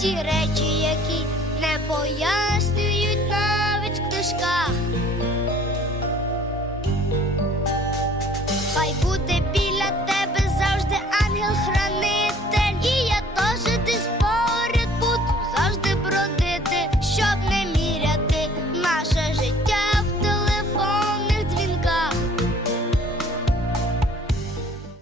ті речі, які не пояснюють.